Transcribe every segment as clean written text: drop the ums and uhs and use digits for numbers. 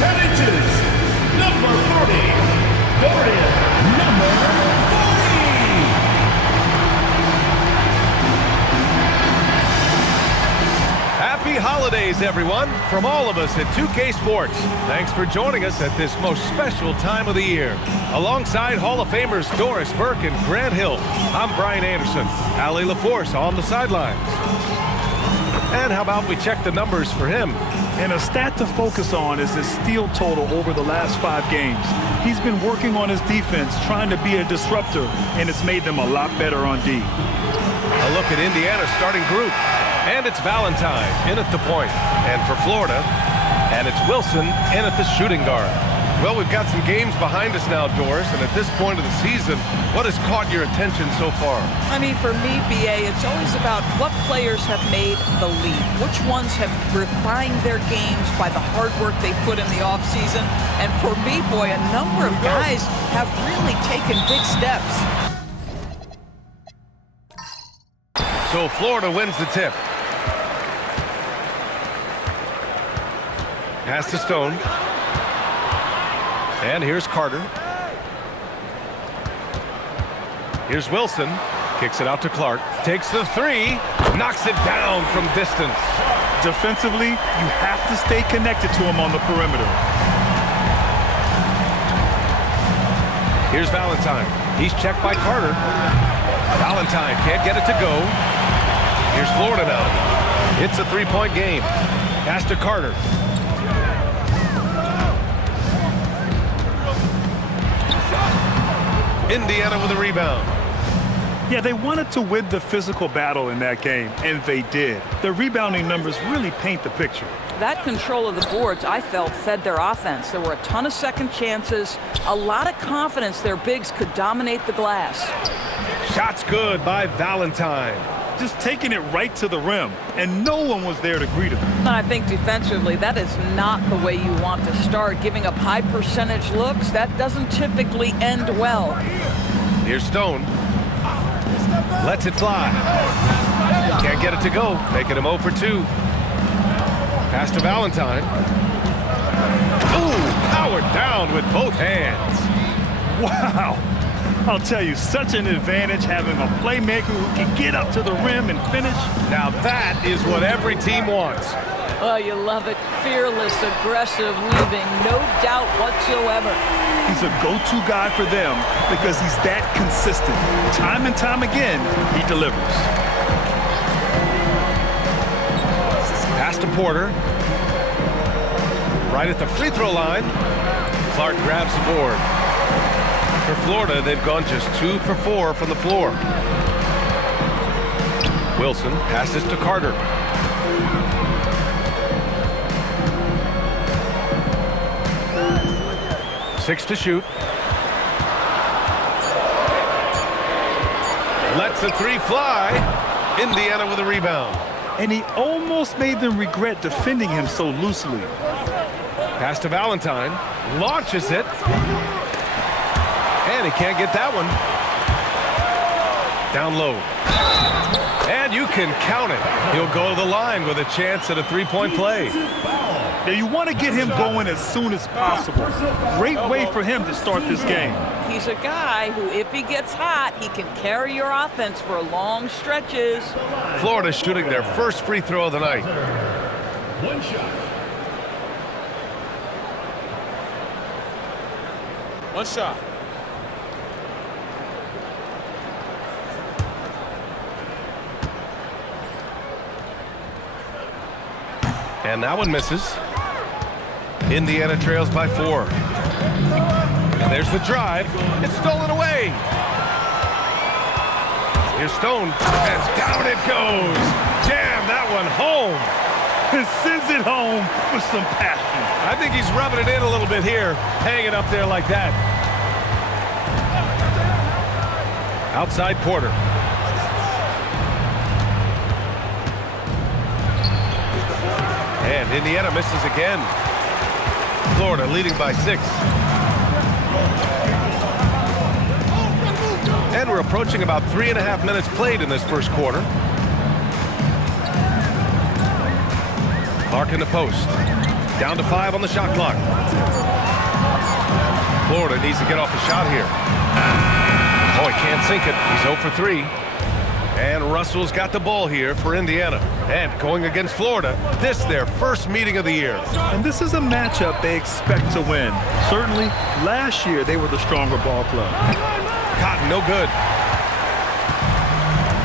10 inches, number 30, Dorian, number 40. Happy holidays, everyone, from all of us at 2K Sports. Thanks for joining us at this most special time of the year. Alongside Hall of Famers Doris Burke and Grant Hill, I'm Brian Anderson. Allie LaForce on the sidelines. And how about we check the numbers for him? And a stat to focus on is his steal total over the last 5 games. He's been working on his defense, trying to be a disruptor, and it's made them a lot better on D. A look at Indiana's starting group. And it's Valentine in at the point. And for Florida, and it's Wilson in at the shooting guard. Well, we've got some games behind us now, Doris, and at this point of the season, what has caught your attention so far? I mean, for me, BA, it's always about what players have made the leap. Which ones have refined their games by the hard work they put in the offseason. And for me, boy, a number of guys have really taken big steps. So Florida wins the tip. Pass to Stone. And here's Carter. Here's Wilson. Kicks it out to Clark. Takes the 3. Knocks it down from distance. Defensively, you have to stay connected to him on the perimeter. Here's Valentine. He's checked by Carter. Valentine can't get it to go. Here's Florida now. It's a 3-point game. Pass to Carter. Indiana with a rebound. Yeah, they wanted to win the physical battle in that game, and they did. Their rebounding numbers really paint the picture. That control of the boards, I felt, fed their offense. There were a ton of second chances, a lot of confidence their bigs could dominate the glass. Shots good by Valentine. Just taking it right to the rim, and no one was there to greet him. And I think defensively, that is not the way you want to start. Giving up high percentage looks, that doesn't typically end well. Here's Stone. Lets it fly. Can't get it to go, making him 0 for 2. Pass to Valentine. Ooh, powered down with both hands. Wow. I'll tell you, such an advantage having a playmaker who can get up to the rim and finish. Now that is what every team wants. Oh, you love it. Fearless, aggressive, leaving, no doubt whatsoever. He's a go-to guy for them because he's that consistent. Time and time again, he delivers. Pass to Porter. Right at the free throw line. Clark grabs the board. For Florida, they've gone just 2 for 4 from the floor. Wilson passes to Carter. Six to shoot. Lets the 3 fly. Indiana with a rebound. And he almost made them regret defending him so loosely. Pass to Valentine. Launches it. And he can't get that one. Down low. And you can count it. He'll go to the line with a chance at a 3-point play. Now you want to get him going as soon as possible. Great way for him to start this game. He's a guy who, if he gets hot, he can carry your offense for long stretches. Florida shooting their first free throw of the night. One shot. One shot. And that one misses. Indiana trails by 4. And there's the drive. It's stolen away. Here's Stone. And down it goes. Jam that one home. And sends it home with some passion. I think he's rubbing it in a little bit here. Hanging up there like that. Outside Porter. And Indiana misses again. Florida leading by 6. And we're approaching about 3.5 minutes played in this first quarter. Clark in the post. Down to 5 on the shot clock. Florida needs to get off a shot here. Oh, he can't sink it. He's 0 for 3. And Russell's got the ball here for Indiana. And going against Florida, this their first meeting of the year. And this is a matchup they expect to win. Certainly, last year they were the stronger ball club. Cotton, no good.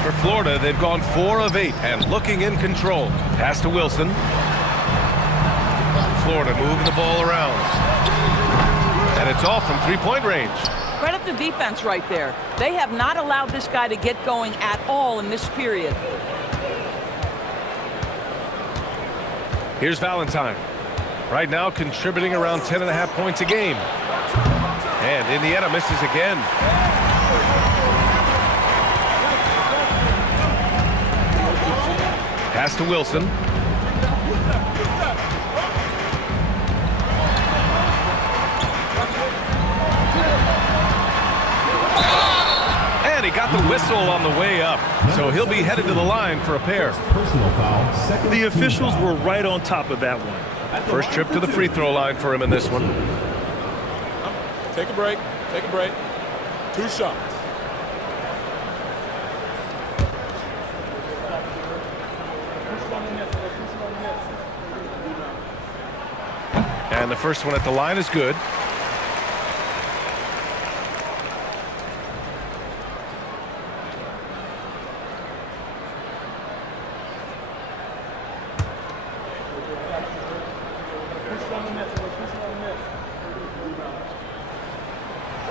For Florida, they've gone 4 of 8 and looking in control. Pass to Wilson. Florida moving the ball around. And it's off from three-point range. Credit the defense right there. They have not allowed this guy to get going at all in this period. Here's Valentine. Right now contributing around 10.5 points a game. And Indiana misses again. Pass to Wilson. He got the whistle on the way up, so he'll be headed to the line for a pair. Personal foul. The officials were right on top of that one. First trip to the free throw line for him in this one. Take a break. Take a break. 2 shots. And the first one at the line is good.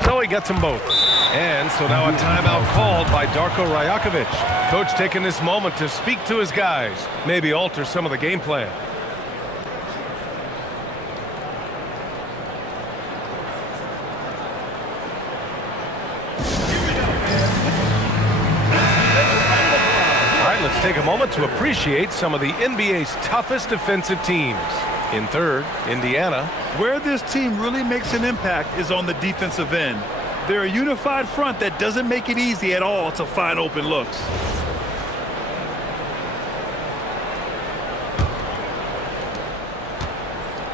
So he gets them both. And so now a timeout called by Darko Rajakovic. Coach taking this moment to speak to his guys, maybe alter some of the game plan. All right, let's take a moment to appreciate some of the NBA's toughest defensive teams. In third, Indiana. Where this team really makes an impact is on the defensive end. They're a unified front that doesn't make it easy at all to find open looks.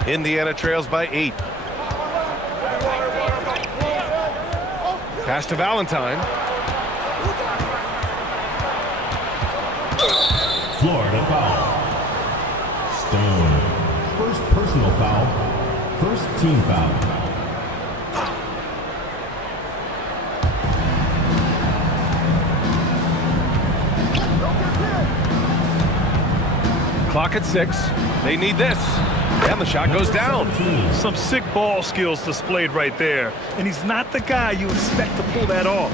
Indiana trails by 8. Pass to Valentine. Florida foul. Stone. First personal foul. First team foul. Clock at 6. They need this. And the shot goes down. Some sick ball skills displayed right there. And he's not the guy you expect to pull that off.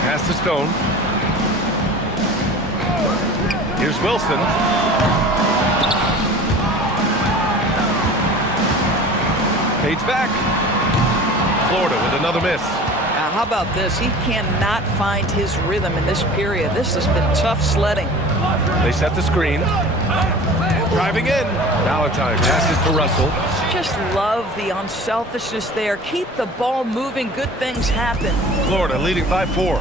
Pass to Stone. Here's Wilson. Fades back. Florida with another miss. How about this? He cannot find his rhythm in this period. This has been tough sledding. They set the screen. Driving in. Valentine passes to Russell. Just love the unselfishness there. Keep the ball moving. Good things happen. Florida leading by 4.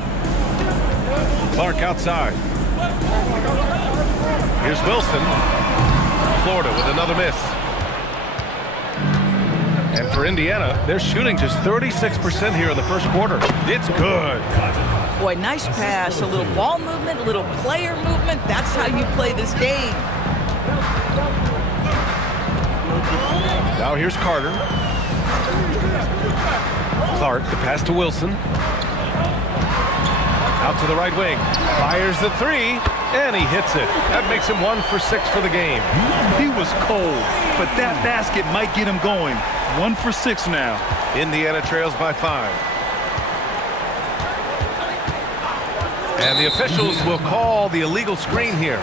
Clark outside. Here's Wilson. Florida with another miss. And for Indiana, they're shooting just 36% here in the first quarter. It's good. Boy, nice pass. A little ball movement, a little player movement. That's how you play this game. Now here's Carter. Clark, the pass to Wilson. Out to the right wing. Fires the 3, and he hits it. That makes him 1 for 6 for the game. He was cold, but that basket might get him going. 1 for 6 now. Indiana trails by 5. And the officials will call the illegal screen here.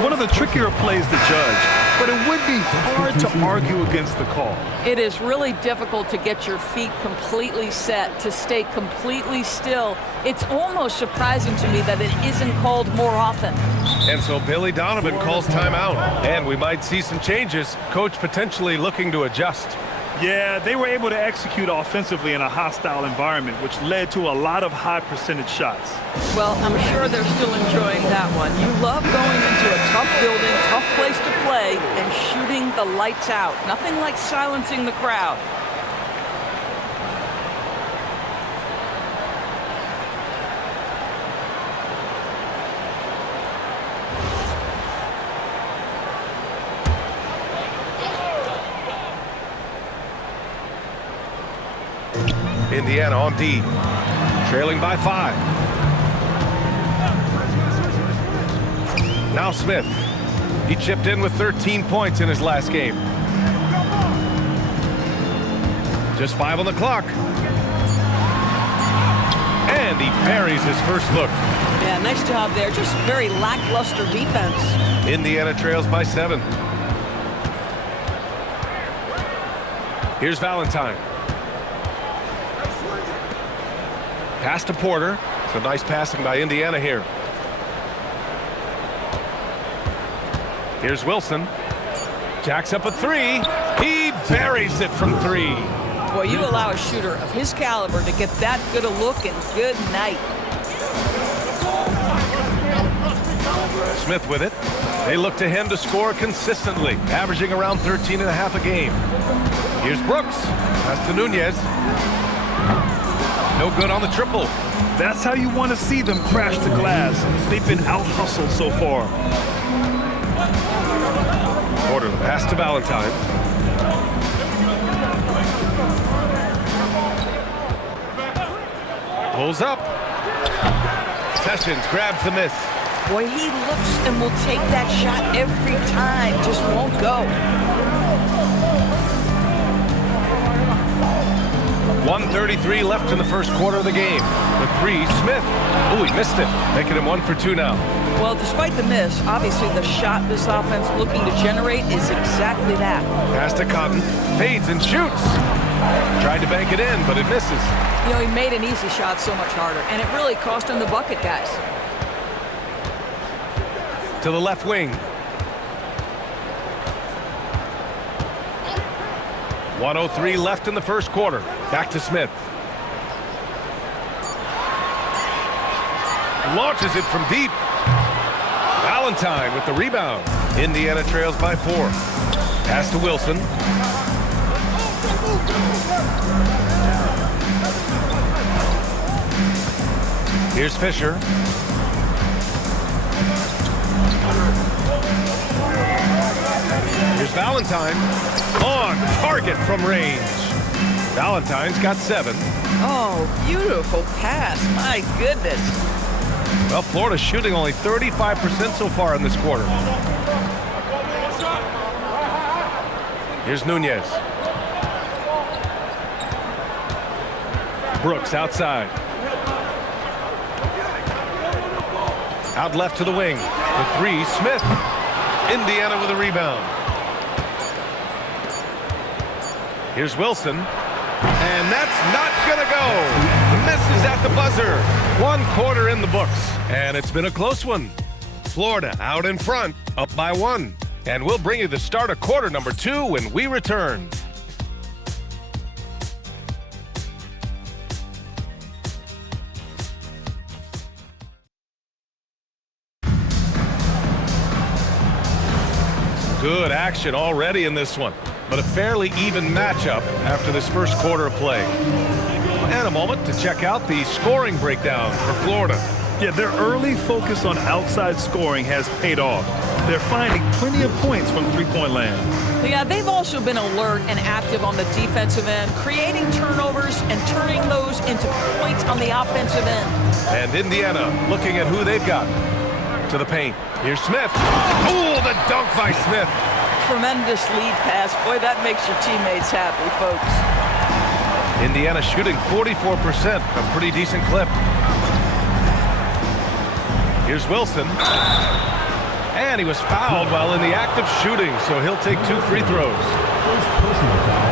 One of the trickier plays to judge, but it would be hard to argue against the call. It is really difficult to get your feet completely set, to stay completely still. It's almost surprising to me that it isn't called more often. And so Billy Donovan calls timeout. And we might see some changes. Coach potentially looking to adjust. Yeah, they were able to execute offensively in a hostile environment, which led to a lot of high percentage shots. Well, I'm sure they're still enjoying that one. You love going into a tough building, tough place to play, and shooting the lights out. Nothing like silencing the crowd. Indiana on D, trailing by 5. Now Smith. He chipped in with 13 points in his last game. Just 5 on the clock. And he buries his first look. Yeah, nice job there. Just very lackluster defense. Indiana trails by 7. Here's Valentine. Pass to Porter. So nice passing by Indiana here. Here's Wilson. Jacks up a 3. He buries it from 3. Boy, you allow a shooter of his caliber to get that good a look, and good night. Smith with it. They look to him to score consistently, averaging around 13.5 a game. Here's Brooks. Pass to Nunez. No good on the triple. That's how you want to see them crash the glass. They've been out-hustled so far. Porter, the pass to Valentine. Pulls up. Sessions grabs the miss. Boy, he looks and will take that shot every time. Just won't go. 1:33 left in the first quarter of the game. The 3, Smith. Ooh, he missed it, making him 1 for 2 now. Well, despite the miss, obviously the shot this offense looking to generate is exactly that. Pass to Cotton, fades and shoots. Tried to bank it in, but it misses. You know, he made an easy shot so much harder, and it really cost him the bucket, guys. To the left wing. 1:03 left in the first quarter. Back to Smith. Launches it from deep. Valentine with the rebound. Indiana trails by 4. Pass to Wilson. Here's Fisher. Here's Valentine. On target from range. Valentine's got 7. Oh, beautiful pass. My goodness. Well, Florida's shooting only 35% so far in this quarter. Here's Nunez. Brooks outside. Out left to the wing. The 3, Smith. Indiana with a rebound. Here's Wilson. And that's not gonna go. Misses at the buzzer. 1 quarter in the books. And it's been a close one. Florida out in front, up by 1. And we'll bring you the start of quarter number 2 when we return. Good action already in this one, but a fairly even matchup after this first quarter of play. And a moment to check out the scoring breakdown for Florida. Yeah, their early focus on outside scoring has paid off. They're finding plenty of points from three-point land. Yeah, they've also been alert and active on the defensive end, creating turnovers and turning those into points on the offensive end. And Indiana looking at who they've got. To the paint. Here's Smith. Oh, the dunk by Smith. Tremendous lead pass. Boy, that makes your teammates happy, folks. Indiana shooting 44%, a pretty decent clip. Here's Wilson. And he was fouled while in the act of shooting, so he'll take 2 free throws.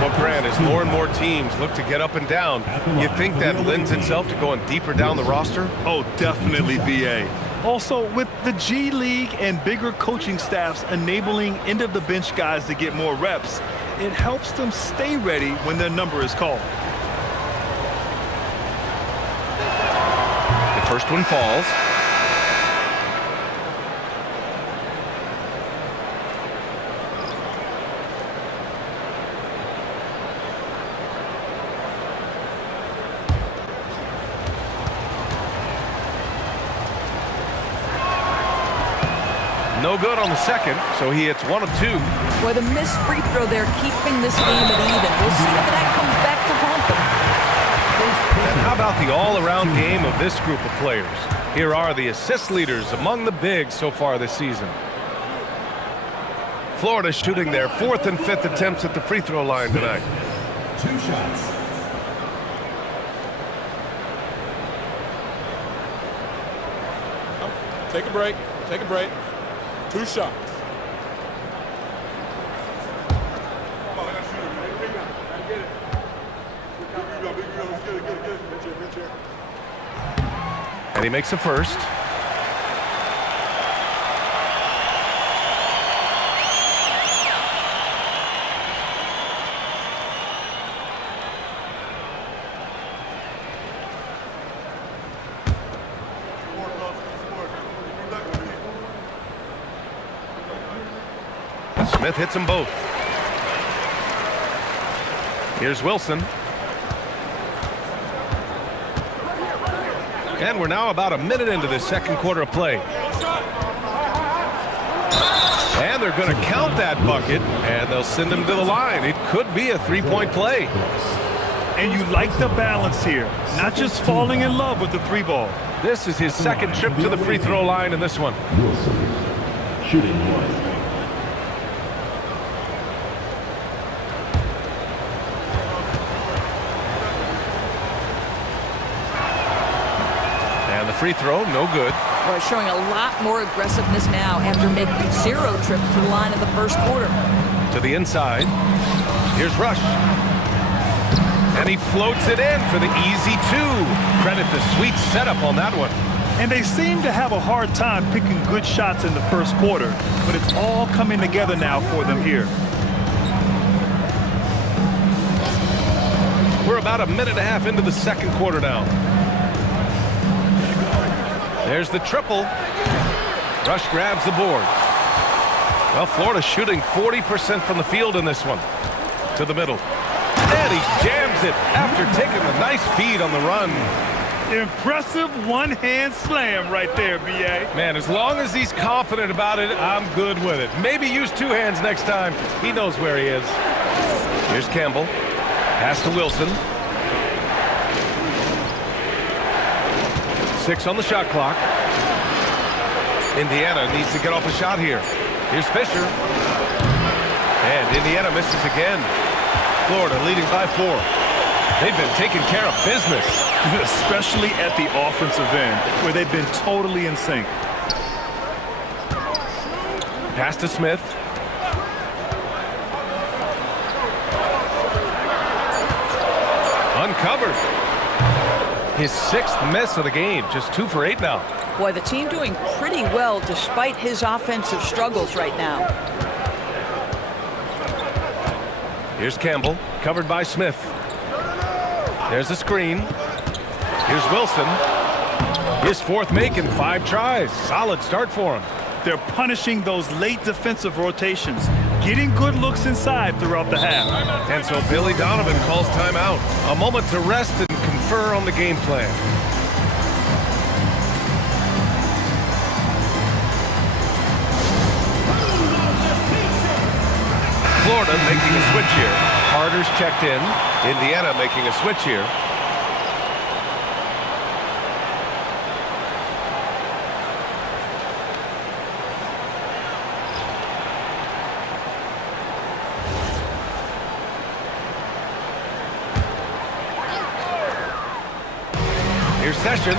Well, Grant, as more and more teams look to get up and down, you think that lends itself to going deeper down the roster? Oh, definitely, B.A. Also, with the G League and bigger coaching staffs enabling end-of-the-bench guys to get more reps, it helps them stay ready when their number is called. The first one falls. No good on the second, so he hits 1 of 2. Boy, the missed free throw there, keeping this game at even. We'll see if that comes back to haunt them. And how about the all-around game of this group of players? Here are the assist leaders among the bigs so far this season. Florida shooting their 4th and 5th attempts at the free throw line tonight. 2 shots. Take a break. Take a break. 2 shots. And he makes a first. Smith hits them both. Here's Wilson. And we're now about a minute into this second quarter of play. And they're going to count that bucket, and they'll send him to the line. It could be a three-point play. And you like the balance here, not just falling in love with the 3 ball. This is his second trip to the free throw line in this one. Wilson, shooting 1. Free throw, no good. Boy, showing a lot more aggressiveness now after making 0 trips to the line in the first quarter. To the inside. Here's Rush. And he floats it in for the easy 2. Credit the sweet setup on that one. And they seem to have a hard time picking good shots in the first quarter, but it's all coming together now for them here. We're about a minute and a half into the second quarter now. There's the triple. Rush grabs the board. Well, Florida's shooting 40% from the field in this one. To the middle. And he jams it after taking a nice feed on the run. Impressive one-hand slam right there, B.A. Man, as long as he's confident about it, I'm good with it. Maybe use 2 hands next time. He knows where he is. Here's Campbell. Pass to Wilson. 6 on the shot clock. Indiana needs to get off a shot here. Here's Fisher. And Indiana misses again. Florida leading by 4. They've been taking care of business. Especially at the offensive end, where they've been totally in sync. Pass to Smith. Uncovered. His 6th miss of the game, just 2 for 8 now. Boy, the team doing pretty well despite his offensive struggles right now. Here's Campbell, covered by Smith. There's a screen. Here's Wilson. His 4th make in 5 tries. Solid start for him. They're punishing those late defensive rotations, getting good looks inside throughout the half. And so Billy Donovan calls timeout. A moment to rest and confer on the game plan. Florida making a switch here. Carter's checked in. Indiana making a switch here. Here's Sessions.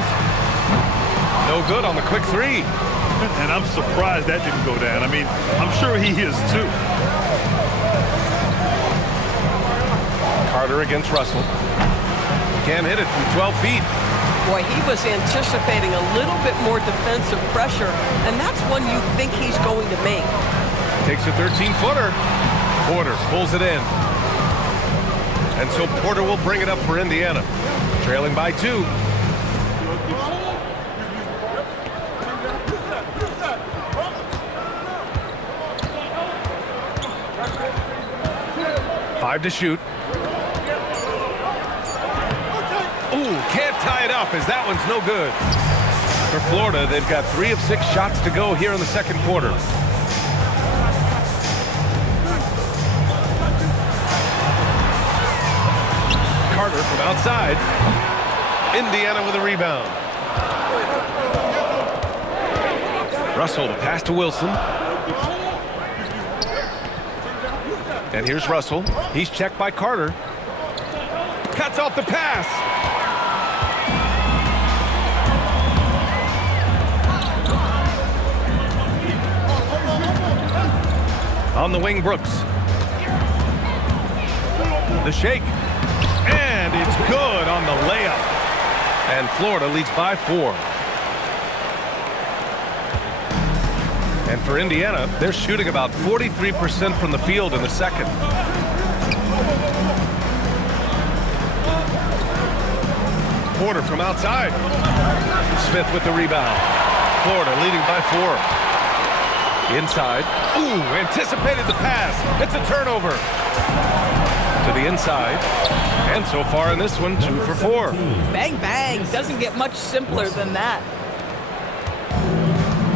No good on the quick 3. And I'm surprised that didn't go down. I mean, I'm sure he is too. Carter against Russell. Can't hit it from 12 feet. Boy, he was anticipating a little bit more defensive pressure, and that's one you think he's going to make. Takes a 13-footer. Porter pulls it in. And so Porter will bring it up for Indiana. Trailing by 2. Five to shoot. Ooh, can't tie it up as that one's no good. For Florida, they've got 3 of 6 shots to go here in the second quarter. Carter from outside. Indiana with a rebound. Russell to pass to Wilson. And here's Russell. He's checked by Carter. Cuts off the pass. On the wing, Brooks. The shake. And it's good on the layup. And Florida leads by 4. And for Indiana, they're shooting about 43% from the field in the second. Porter from outside. Smith with the rebound. Florida leading by 4. Inside. Ooh, anticipated the pass. It's a turnover. To the inside. And so far in this one, 2 for 4. Bang, bang. Doesn't get much simpler than that.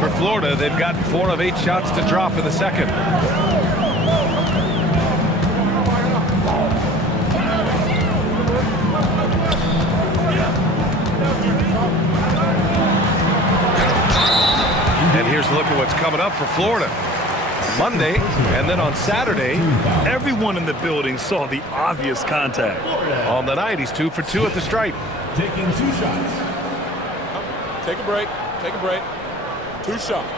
For Florida, they've gotten 4 of 8 shots to drop in the second. And here's a look at what's coming up for Florida. Monday, and then on Saturday. Everyone in the building saw the obvious contact. On the night, he's 2 for 2 at the stripe. Taking 2 shots. Take a break. Take a break. 2 shots.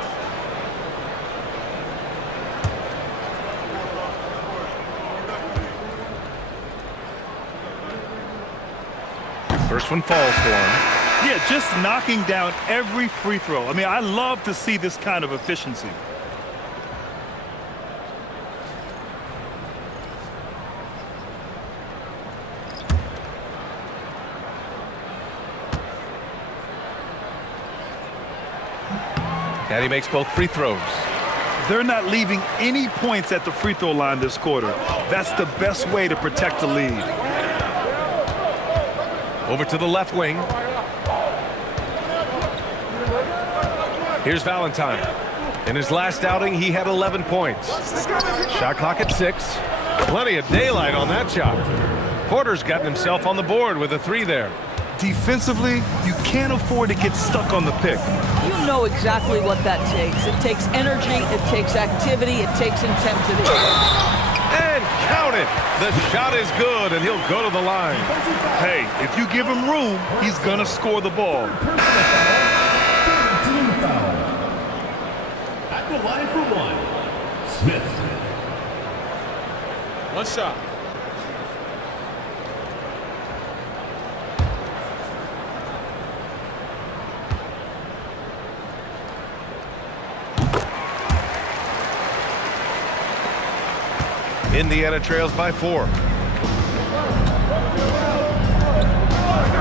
First one falls for him. Yeah, just knocking down every free throw. I mean, I love to see this kind of efficiency. And he makes both free throws. They're not leaving any points at the free throw line this quarter. That's the best way to protect the lead. Over to the left wing. Here's Valentine. In his last outing, he had 11 points. Shot clock at 6. Plenty of daylight on that shot. Porter's gotten himself on the board with a 3 there. Defensively, you can't afford to get stuck on the pick. You know exactly what that takes. It takes energy, it takes activity, it takes intensity. And count it. The shot is good, and he'll go to the line. Hey, if you give him room, he's going to score the ball. Team foul. At the line for 1, Smith. 1 shot. Indiana trails by 4.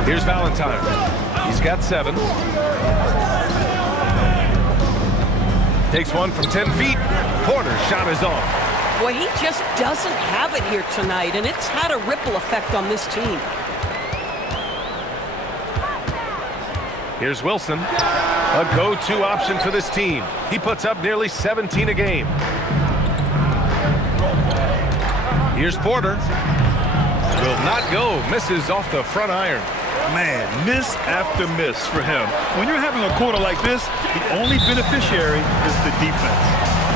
Here's Valentine. He's got 7. Takes one from 10 feet. Porter's shot is off. Boy, he just doesn't have it here tonight, and it's had a ripple effect on this team. Here's Wilson. A go-to option for this team. He puts up nearly 17 a game. Here's Porter. Will not go. Misses off the front iron. Man, miss after miss for him. When you're having a quarter like this, the only beneficiary is the defense.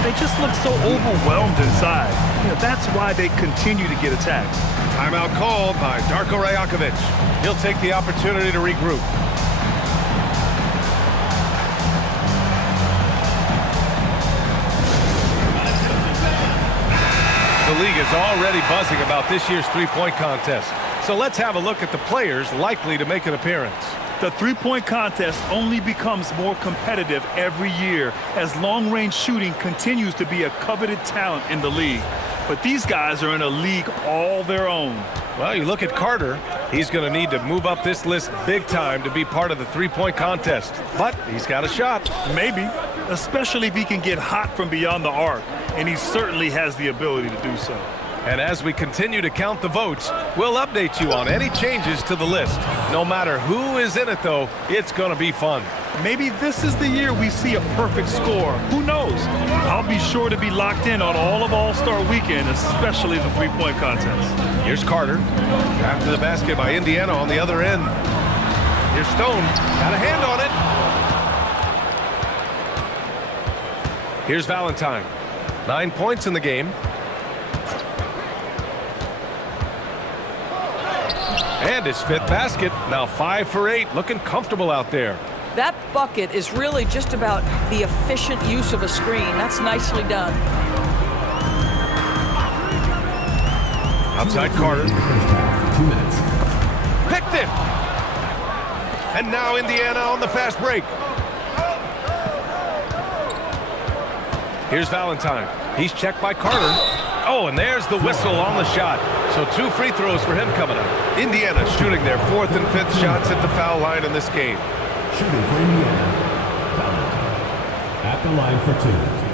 They just look so overwhelmed inside. You know, that's why they continue to get attacked. Timeout called by Darko Rajakovic. He'll take the opportunity to regroup. The league is already buzzing about this year's three-point contest. So let's have a look at the players likely to make an appearance. The three-point contest only becomes more competitive every year as long-range shooting continues to be a coveted talent in the league. but these guys are in a league all their own. Well, you look at Carter. He's going to need to move up this list big time to be part of the three-point contest. But he's got a shot. Maybe, especially if he can get hot from beyond the arc, and he certainly has the ability to do so. And as we continue to count the votes, we'll update you on any changes to the list. No matter who is in it, though, it's going to be fun. Maybe this is the year we see a perfect score. Who knows? I'll be sure to be locked in on all of All-Star Weekend, especially the three-point contest. Here's Carter. After the basket by Indiana on the other end. Here's Stone. Got a hand on it. Here's Valentine. 9 points in the game. And his fifth basket. Now 5 for 8. Looking comfortable out there. That bucket is really just about the efficient use of a screen. That's nicely done. Outside Carter. 2 minutes. Picked it. And now Indiana on the fast break. Here's Valentine. He's checked by Carter. Oh, and there's the whistle on the shot. So 2 free throws for him coming up. Indiana shooting their 4th and 5th shots at the foul line in this game. Shooting for Indiana. Valentine at the line for 2.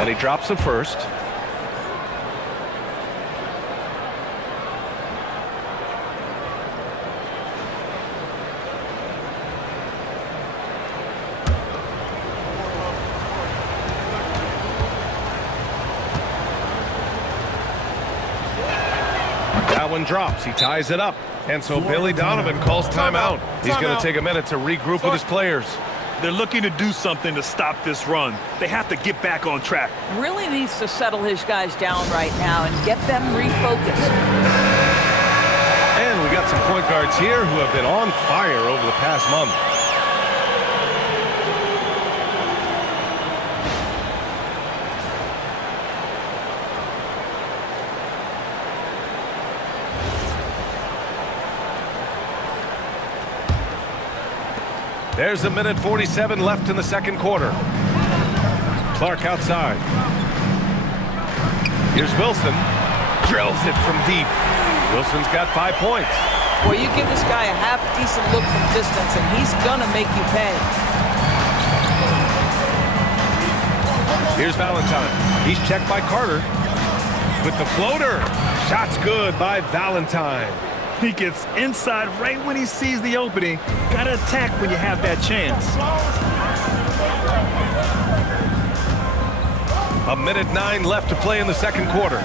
And he drops it first. That one drops. He ties it up. And so Billy Donovan calls timeout. He's going to take a minute to regroup with his players. They're looking to do something to stop this run. They have to get back on track. Really needs to settle his guys down right now and get them refocused. And we got some point guards here who have been on fire over the past month. There's 1:47 left in the second quarter. Clark outside. Here's Wilson. Drills it from deep. Wilson's got 5 points. Well, you give this guy a half-decent look from distance, and he's gonna make you pay. Here's Valentine. He's checked by Carter. With the floater. Shot's good by Valentine. He gets inside right when he sees the opening. Gotta attack when you have that chance. 1:09 left to play in the second quarter.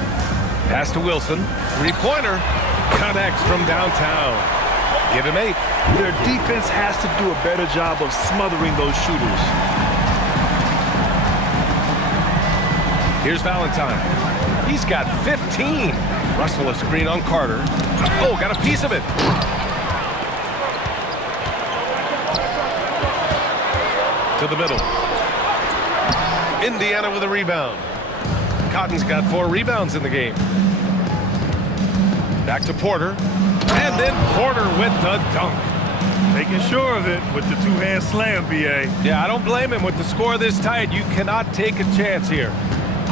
Pass to Wilson. Three-pointer. Connects from downtown. Give him 8. Their defense has to do a better job of smothering those shooters. Here's Valentine. He's got 15. Russell a screen on Carter. Oh, got a piece of it. To the middle. Indiana with a rebound. Cotton's got 4 rebounds in the game. Back to Porter. And then Porter with the dunk. Making sure of it with the two-hand slam, B.A. Yeah, I don't blame him. With the score this tight, you cannot take a chance here.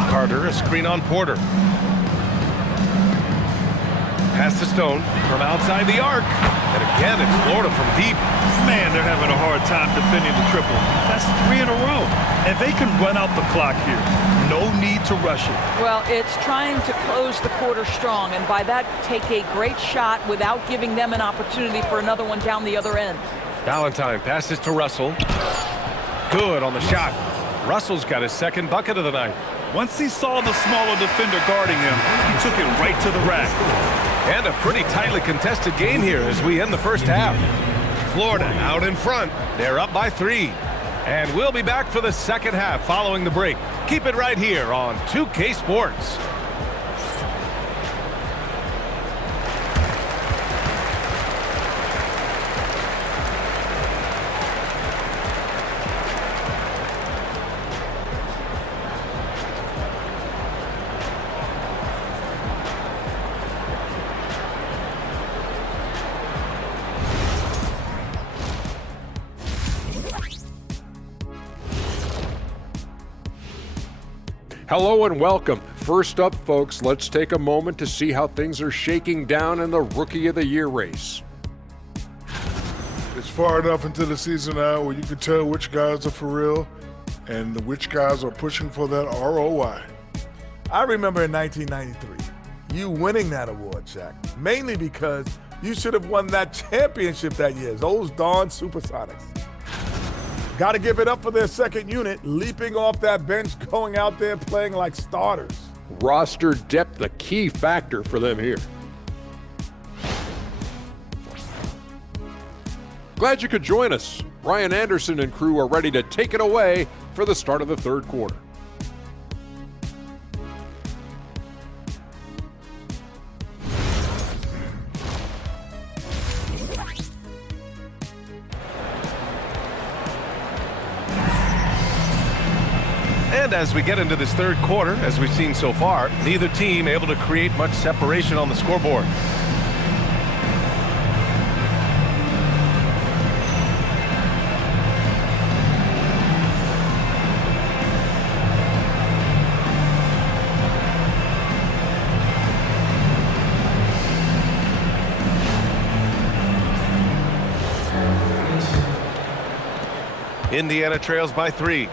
Carter, a screen on Porter. Pass to Stone from outside the arc. And again, it's Florida from deep. Man, they're having a hard time defending the triple. That's 3 in a row. And they can run out the clock here. No need to rush it. Well, it's trying to close the quarter strong, and by that, take a great shot without giving them an opportunity for another one down the other end. Valentine passes to Russell. Good on the shot. Russell's got his second bucket of the night. Once he saw the smaller defender guarding him, he took it right to the rack. And a pretty tightly contested game here as we end the first half. Florida out in front. They're up by 3. And we'll be back for the second half following the break. Keep it right here on 2K Sports. Hello and welcome. First up, folks, let's take a moment to see how things are shaking down in the Rookie of the Year race. It's far enough into the season now where you can tell which guys are for real and which guys are pushing for that ROI. I remember in 1993, you winning that award, Shaq, mainly because you should have won that championship that year, those darn Supersonics. Got to give it up for their second unit, leaping off that bench, going out there playing like starters. Roster depth, a key factor for them here. Glad you could join us. Ryan Anderson and crew are ready to take it away for the start of the third quarter. And as we get into this third quarter, as we've seen so far, neither team able to create much separation on the scoreboard. Indiana trails by 3.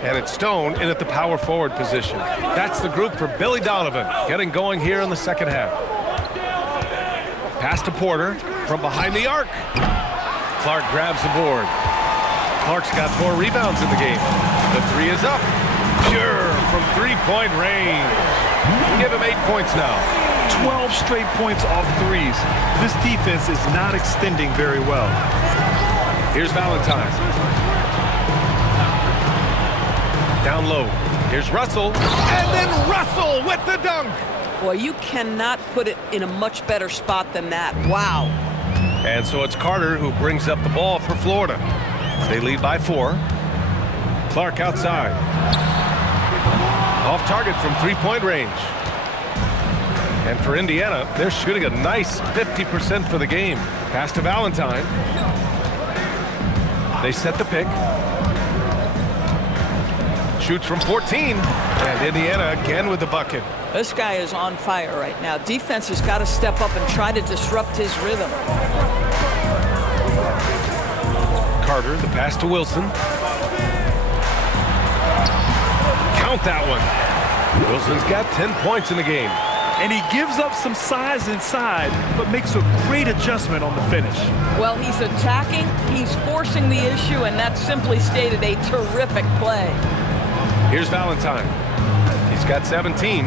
And it's Stone in at the power forward position. That's the group for Billy Donovan, getting going here in the second half. Pass to Porter from behind the arc. Clark grabs the board. Clark's got 4 rebounds in the game. The 3 is up. Pure from three-point range. Give him 8 points now. 12 straight points off threes. This defense is not extending very well. Here's Valentine. Down low. Here's Russell. And then Russell with the dunk. Boy, you cannot put it in a much better spot than that. Wow. And so it's Carter who brings up the ball for Florida. They lead by 4. Clark outside. Off target from three-point range. And for Indiana, they're shooting a nice 50% for the game. Pass to Valentine. They set the pick. Shoots from 14. And Indiana again with the bucket. This guy is on fire right now. Defense has got to step up and try to disrupt his rhythm. Carter, the pass to Wilson. Count that one. Wilson's got 10 points in the game. And he gives up some size inside, but makes a great adjustment on the finish. Well, he's attacking, he's forcing the issue, and that's simply stated a terrific play. Here's Valentine. He's got 17.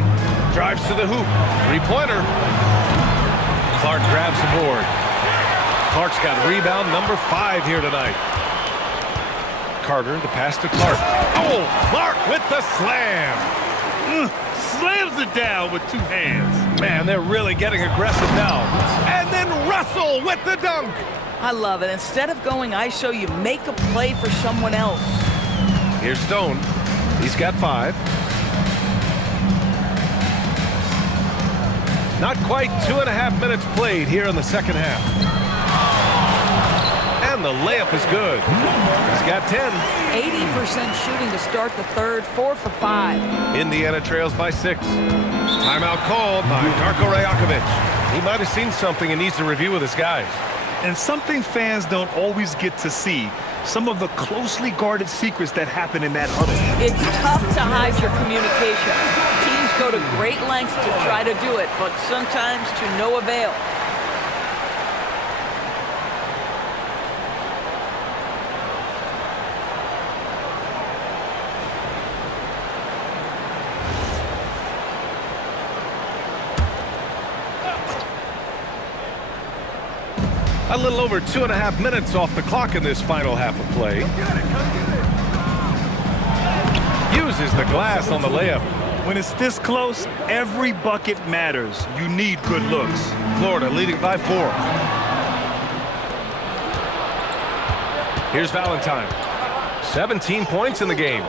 Drives to the hoop. Three-pointer. Clark grabs the board. Clark's got rebound number 5 here tonight. Carter, the pass to Clark. Oh, Clark with the slam. Slams it down with 2 hands. Man, they're really getting aggressive now. And then Russell with the dunk. I love it. Instead of going ISO, you make a play for someone else. Here's Stone. He's got 5. Not quite 2.5 minutes played here in the second half. And the layup is good. He's got 10. 80% shooting to start the third, 4 for 5. Indiana trails by 6. Timeout called by Darko Rajakovic. He might have seen something and needs to review with his guys. And something fans don't always get to see. Some of the closely guarded secrets that happen in that huddle. It's tough to hide your communication. Teams go to great lengths to try to do it, but sometimes to no avail. A little over 2.5 minutes off the clock in this final half of play. Uses the glass on the layup. When it's this close, every bucket matters. You need good looks. Florida leading by 4. Here's Valentine. 17 points in the game.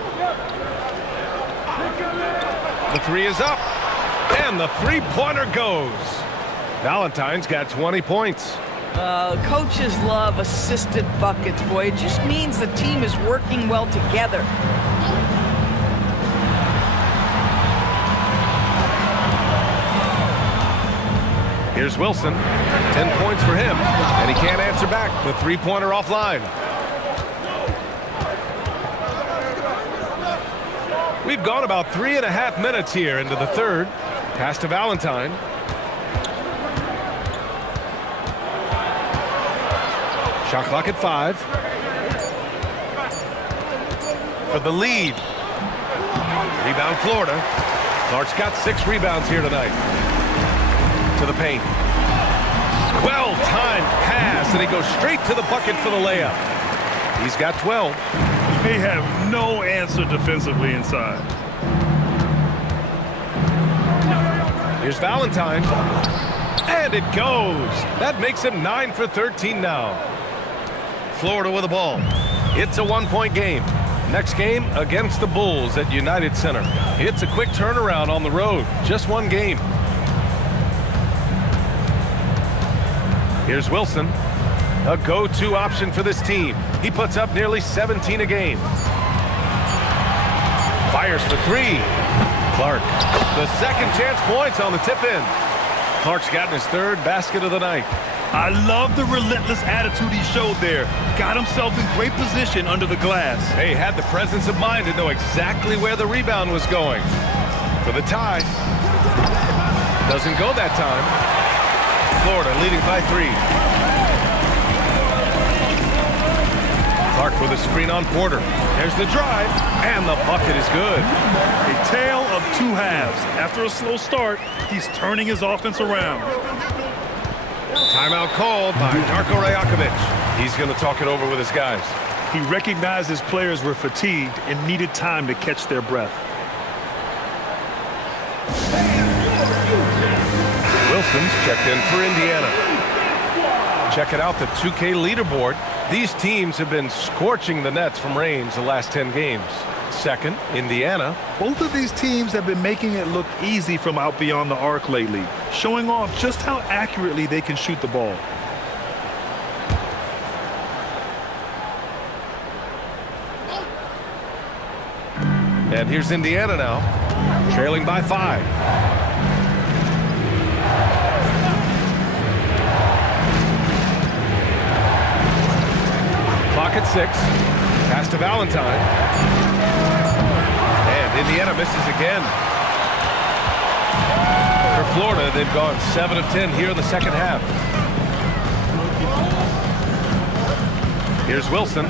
The 3 is up. And the three-pointer goes. Valentine's got 20 points. Coaches love assisted buckets, boy. It just means the team is working well together. Here's Wilson. 10 points for him, and he can't answer back. The three-pointer offline. We've gone about 3.5 minutes here into the third. Pass to Valentine. Shot clock at 5. For the lead. Rebound Florida. Clark's got 6 rebounds here tonight. To the paint. Well-timed pass, and he goes straight to the bucket for the layup. He's got 12. They have no answer defensively inside. Here's Valentine. And it goes. That makes him 9 for 13 now. Florida with the ball. It's a 1-point game. Next game against the Bulls at United Center. It's a quick turnaround on the road. Just one game. Here's Wilson. A go-to option for this team. He puts up nearly 17 a game. Fires for 3. Clark. The second chance points on the tip-in. Clark's gotten his 3rd basket of the night. I love the relentless attitude he showed there. Got himself in great position under the glass. He had the presence of mind to know exactly where the rebound was going. For the tie. Doesn't go that time. Florida leading by 3. Clark with a screen on Porter. There's the drive, and the bucket is good. A tale of 2 halves. After a slow start, he's turning his offense around. Timeout called by Darko Rajakovic. He's going to talk it over with his guys. He recognized his players were fatigued and needed time to catch their breath. Wilson's checked in for Indiana. Checking out the 2K leaderboard. These teams have been scorching the nets from range the last 10 games. Second, Indiana. Both of these teams have been making it look easy from out beyond the arc lately, showing off just how accurately they can shoot the ball. And here's Indiana now, trailing by 5. Clock at 6. Pass to Valentine. And Indiana misses again. For Florida, they've gone 7 of 10 here in the second half. Here's Wilson.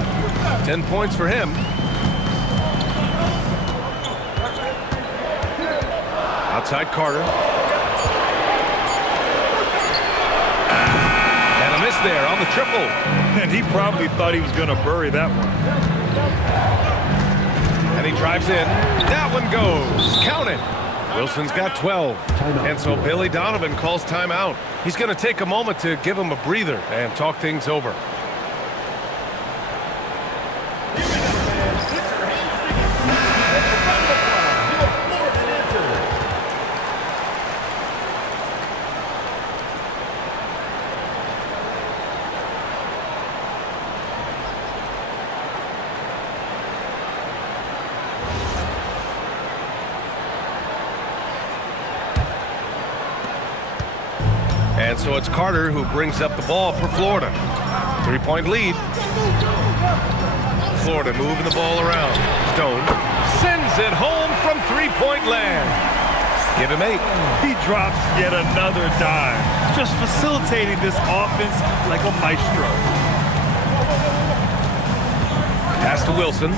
10 points for him. Outside Carter. And a miss there on the triple. And he probably thought he was going to bury that one. And he drives in. That one goes. Count it. Wilson's got 12. And so Billy Donovan calls timeout. He's going to take a moment to give him a breather and talk things over. And so it's Carter who brings up the ball for Florida. 3-point lead. Florida moving the ball around. Stone sends it home from 3-point land. Give him 8. He drops yet another dime, just facilitating this offense like a maestro. Pass to Wilson.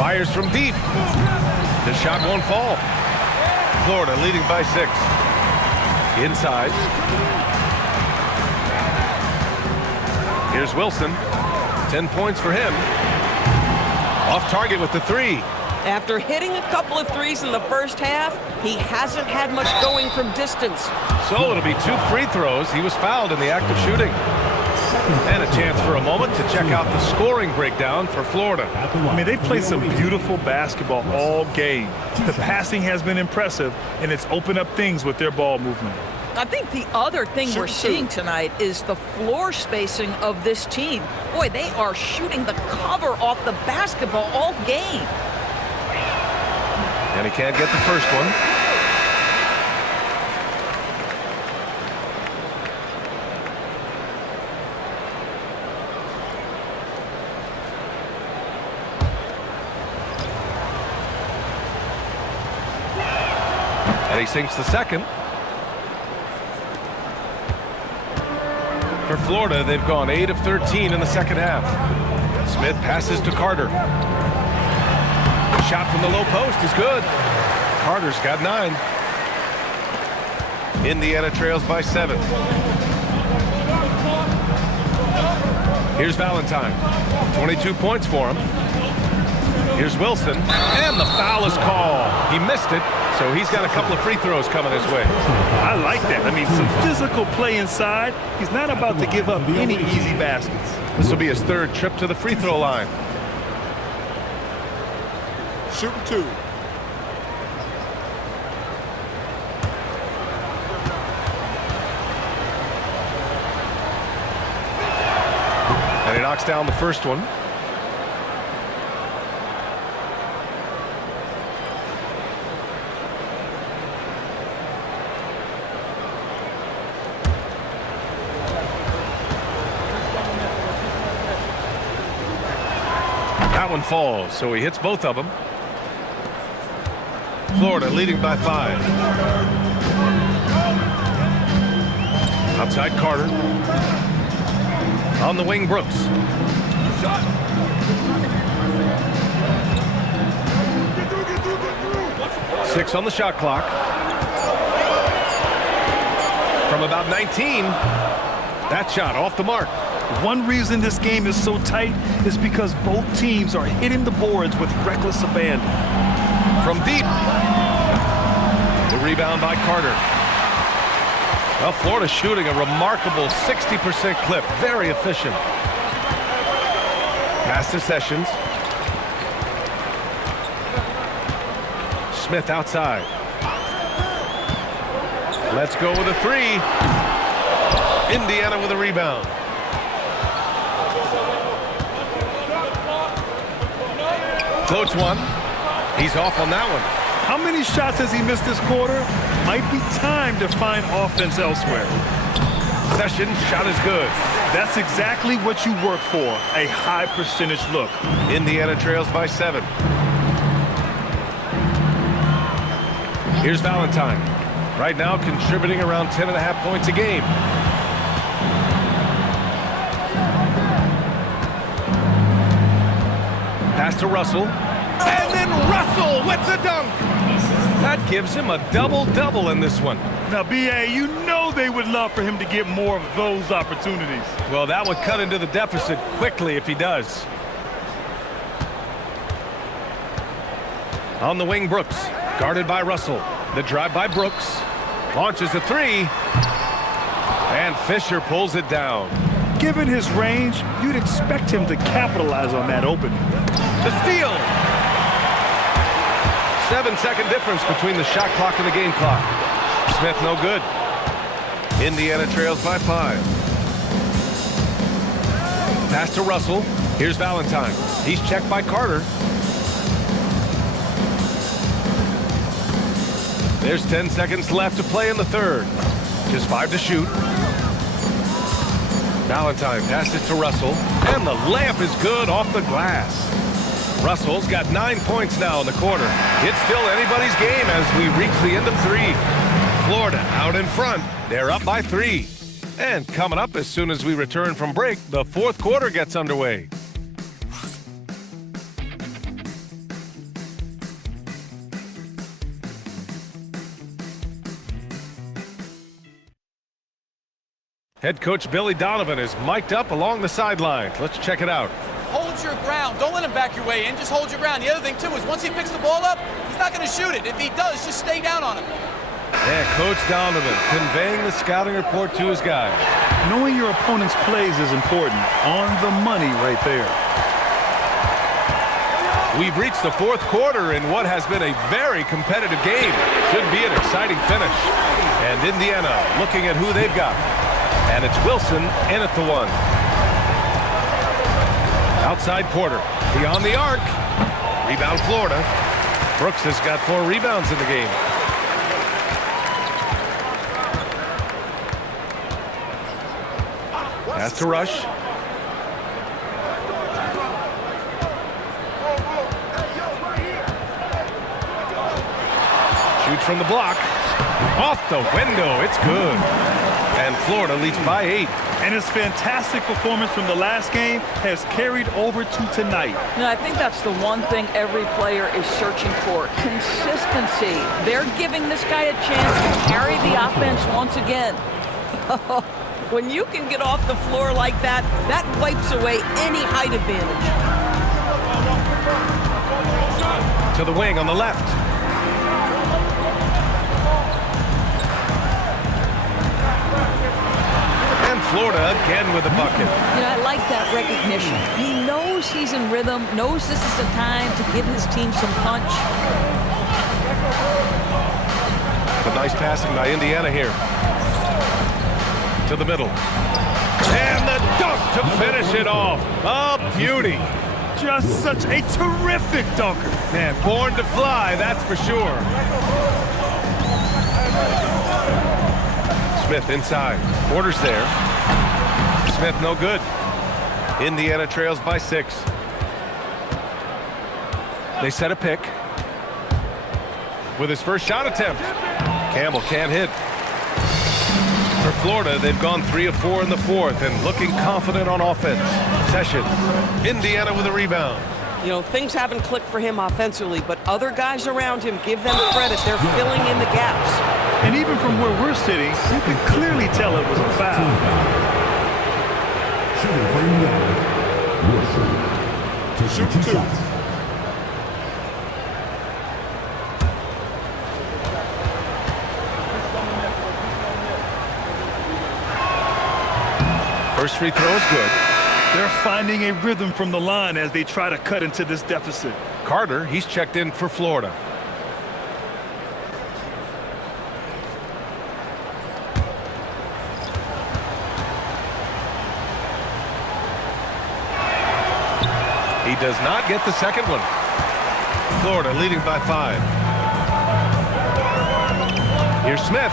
Fires from deep. The shot won't fall. Florida leading by 6. Inside. Here's Wilson. 10 points for him. Off target with the 3. After hitting a couple of threes in the first half, he hasn't had much going from distance. So it'll be 2 free throws. He was fouled in the act of shooting. And a chance for a moment to check out the scoring breakdown for Florida. I mean, they played some beautiful basketball all game. The passing has been impressive, and it's opened up things with their ball movement. I think the other thing we're seeing tonight is the floor spacing of this team. Boy, they are shooting the cover off the basketball all game. And he can't get the first one. They sinks the second. For Florida, they've gone 8 of 13 in the second half. Smith passes to Carter. Shot from the low post is good. Carter's got 9. Indiana trails by 7. Here's Valentine. 22 points for him. Here's Wilson. And the foul is called. He missed it, so he's got a couple of free throws coming his way. I like that. I mean, some physical play inside. He's not about to give up any easy baskets. This will be his 3rd trip to the free throw line. Shooting 2. And he knocks down the first one. That one falls, so he hits both of them. Florida leading by 5. Outside Carter. On the wing, Brooks. 6 on the shot clock. From about 19, that shot off the mark. One reason this game is so tight is because both teams are hitting the boards with reckless abandon. From deep. The rebound by Carter. Well, Florida shooting a remarkable 60% clip. Very efficient. Pass to Sessions. Smith outside. Let's go with a 3. Indiana with a rebound. Floats one. He's off on that one. How many shots has he missed this quarter? Might be time to find offense elsewhere. Sessions shot is good. That's exactly what you work for, a high percentage look. Indiana trails by 7. Here's Valentine. Right now contributing around 10.5 points a game. Pass to Russell. And then Russell with the dunk. That gives him a double-double in this one. Now, B.A., you know they would love for him to get more of those opportunities. Well, that would cut into the deficit quickly if he does. On the wing, Brooks. Guarded by Russell. The drive by Brooks. Launches a 3. And Fisher pulls it down. Given his range, you'd expect him to capitalize on that opening. The steal. 7-second difference between the shot clock and the game clock. Smith no good. Indiana trails by 5. Pass to Russell. Here's Valentine. He's checked by Carter. There's 10 seconds left to play in the 3rd. Just 5 to shoot. Valentine passes to Russell. And the layup is good off the glass. Russell's got 9 points now in the quarter. It's still anybody's game as we reach the end of 3. Florida out in front. They're up by 3. And coming up as soon as we return from break, the 4th quarter gets underway. Head coach Billy Donovan is mic'd up along the sidelines. Let's check it out. Hold your ground. Don't let him back your way in. Just hold your ground. The other thing, too, is once he picks the ball up, he's not going to shoot it. If he does, just stay down on him. Yeah, Coach Donovan conveying the scouting report to his guys. Knowing your opponent's plays is important. On the money right there. We've reached the 4th quarter in what has been a very competitive game. Should be an exciting finish. And Indiana looking at who they've got. And it's Wilson in at the 1. Outside Porter. Beyond the arc. Rebound Florida. Brooks has got 4 rebounds in the game. Pass to Rush. Shoots from the block. Off the window. It's good. And Florida leads by 8. And his fantastic performance from the last game has carried over to tonight. No, I think that's the one thing every player is searching for. Consistency. They're giving this guy a chance to carry the offense once again. When you can get off the floor like that, that wipes away any height advantage. To the wing on the left. And Florida again with a bucket. You know, I like that recognition. He knows he's in rhythm, knows this is the time to give his team some punch. A nice passing by Indiana here. To the middle. And the dunk to finish it off. A beauty. Just such a terrific dunker. Man, born to fly, that's for sure. Smith inside. Porter's there. Smith no good. Indiana trails by 6. They set a pick. With his first shot attempt. Campbell can't hit. For Florida, they've gone 3 of 4 in the fourth and looking confident on offense. Sessions. Indiana with a rebound. You know, things haven't clicked for him offensively, but other guys around him, give them credit. They're filling in the gaps. And even from where we're sitting, you can clearly tell it was a foul. Shooting for Indiana. Wilson. Shoot 2. First free throw is good. They're finding a rhythm from the line as they try to cut into this deficit. Carter, he's checked in for Florida. He does not get the second one. Florida leading by 5. Here's Smith.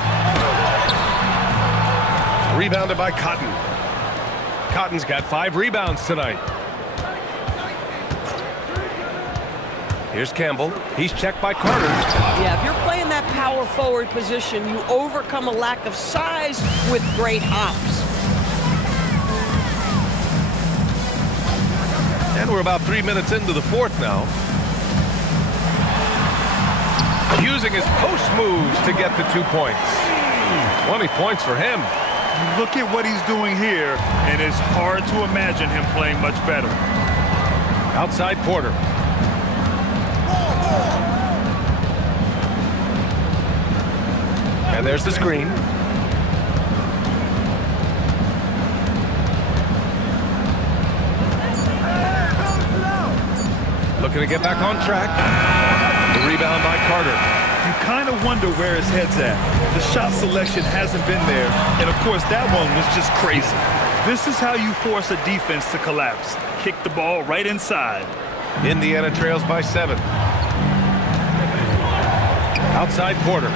Rebounded by Cotton. Cotton's got 5 rebounds tonight. Here's Campbell. He's checked by Carter. Yeah, if you're playing that power forward position, you overcome a lack of size with great hops. And we're about 3 minutes into the fourth now. Using his post moves to get the 2 points. 20 points for him. Look at what he's doing here, and it's hard to imagine him playing much better. Outside Porter. And there's the screen. Looking to get back on track. The rebound by Carter. You kind of wonder where his head's at. The shot selection hasn't been there, and of course that one was just crazy. This is how you force a defense to collapse. Kick the ball right inside. Indiana trails by 7. Outside Porter.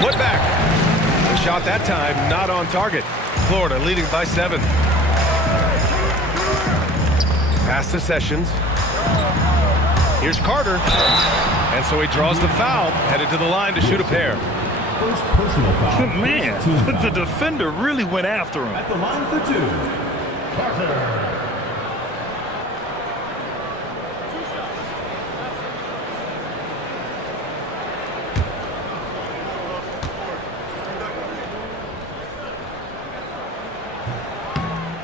Put back. The shot that time not on target. Florida leading by 7. Pass to Sessions. Here's Carter. And so he draws the foul, headed to the line to shoot a pair. First personal foul. Man, the defender really went after him. At the line for 2. Carter.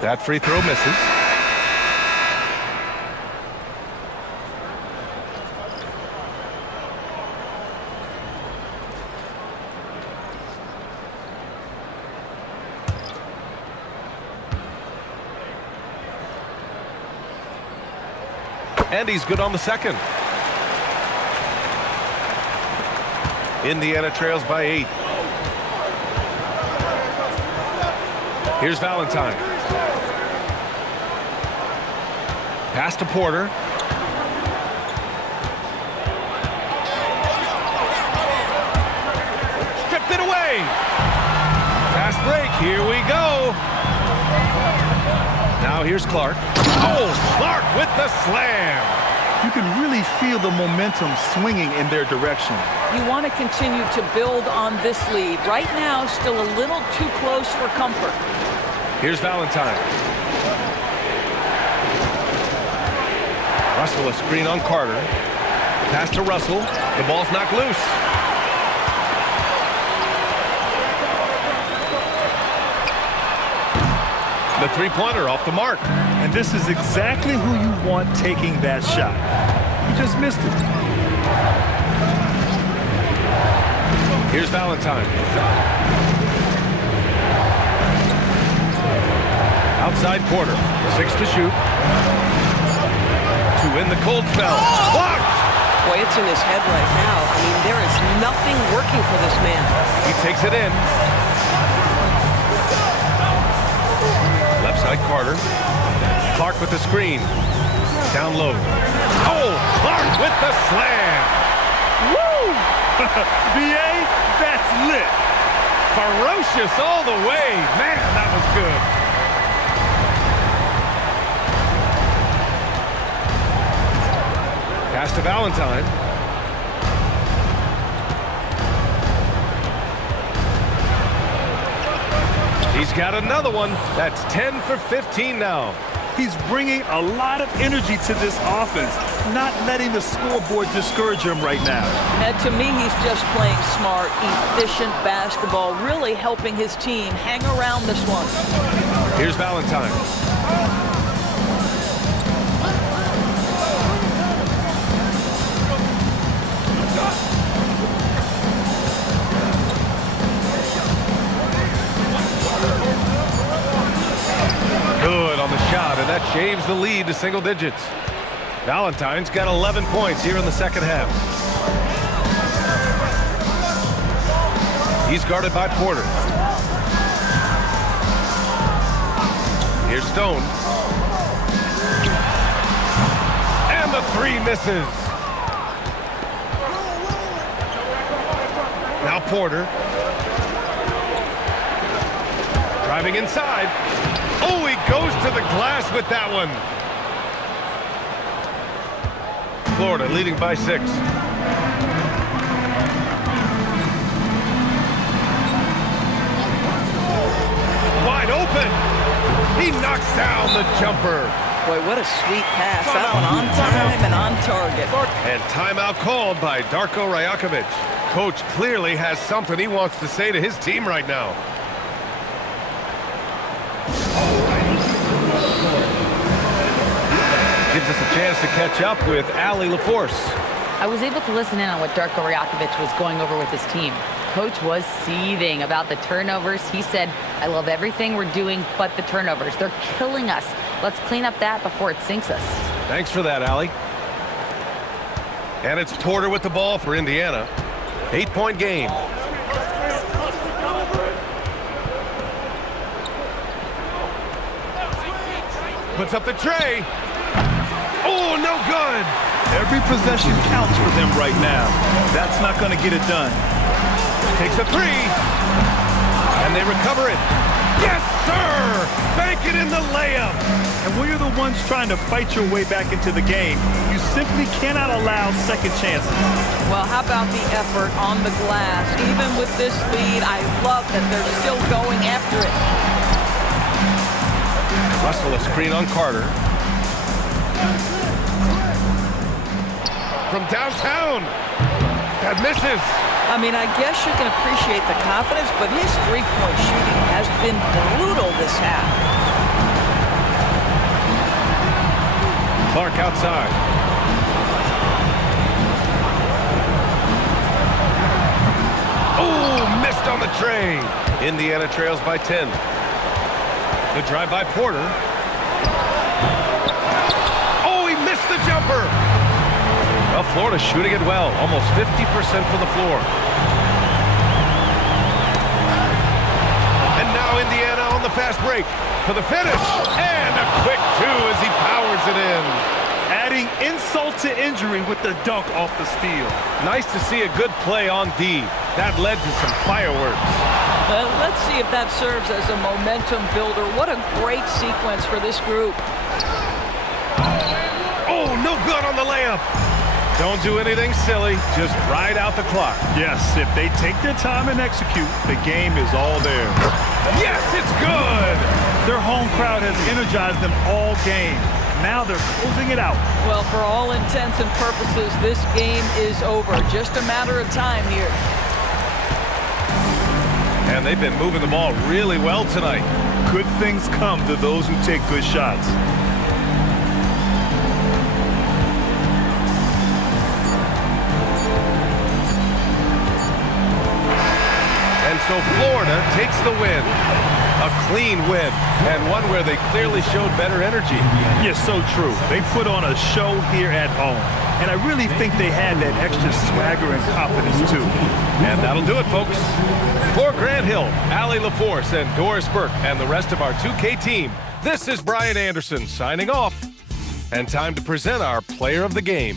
That free throw misses. And he's good on the second. Indiana trails by 8. Here's Valentine. Pass to Porter. Stripped it away. Here we go. Now here's Clark. Oh, Clark with the slam. You can really feel the momentum swinging in their direction. You want to continue to build on this lead. Right now, still a little too close for comfort. Here's Valentine. Russell a screen on Carter. Pass to Russell. The ball's knocked loose. The three-pointer off the mark. And this is exactly who you want taking that shot. He just missed it. Here's Valentine. Outside Porter. 6 to shoot. To win the cold spell. Blocked! Boy, it's in his head right now. I mean, there is nothing working for this man. He takes it in. Left side Carter. Clark with the screen. Down low. Oh, Clark with the slam. Woo! B.A., that's lit. Ferocious all the way. Man, that was good. Pass to Valentine. He's got another one. That's 10 for 15 now. He's bringing a lot of energy to this offense, not letting the scoreboard discourage him right now. And to me, he's just playing smart, efficient basketball, really helping his team hang around this one. Here's Valentine. Good on the shot, and that shaves the lead to single digits. Valentine's got 11 points here in the second half. He's guarded by Porter. Here's Stone. And the three misses. Now Porter. Driving inside. Oh, he goes to the glass with that one. Florida leading by 6. Wide open. He knocks down the jumper. Boy, what a sweet pass. That one on time and on target. And timeout called by Darko Rajakovic. Coach clearly has something he wants to say to his team right now. Gives us a chance to catch up with Allie LaForce. I was able to listen in on what Darko Rajakovic was going over with his team. Coach was seething about the turnovers. He said, I love everything we're doing but the turnovers. They're killing us. Let's clean up that before it sinks us. Thanks for that, Allie. And it's Porter with the ball for Indiana. 8-point game. Puts up the tray. Oh, no good. Every possession counts for them right now. That's not going to get it done. Takes a three. And they recover it. Yes, sir! Bank it in the layup. And when you're the ones trying to fight your way back into the game, you simply cannot allow second chances. Well, how about the effort on the glass? Even with this lead, I love that they're still going after it. Russell a screen on Carter. From downtown. That misses. I mean, I guess you can appreciate the confidence, but his three-point shooting has been brutal this half. Clark outside. Oh, missed on the tray. Indiana trails by 10. The drive by Porter. Oh, he missed the jumper. Well, Florida's shooting it well. Almost 50% from the floor. And now Indiana on the fast break for the finish. And a quick two as he powers it in. Adding insult to injury with the dunk off the steal. Nice to see a good play on D. That led to some fireworks. Let's see if that serves as a momentum builder. What a great sequence for this group. Oh, no good on the layup. Don't do anything silly. Just ride out the clock. Yes, if they take their time and execute, the game is all theirs. Yes, it's good. Their home crowd has energized them all game. Now they're closing it out. Well, for all intents and purposes, this game is over. Just a matter of time here. And they've been moving the ball really well tonight. Good things come to those who take good shots. And so Florida takes the win. A clean win, and one where they clearly showed better energy. Yes, so true. They put on a show here at home. And I really think they had that extra swagger and confidence, too. And that'll do it, folks. For Grant Hill, Allie LaForce, and Doris Burke, and the rest of our 2K team, this is Brian Anderson signing off. And time to present our player of the game.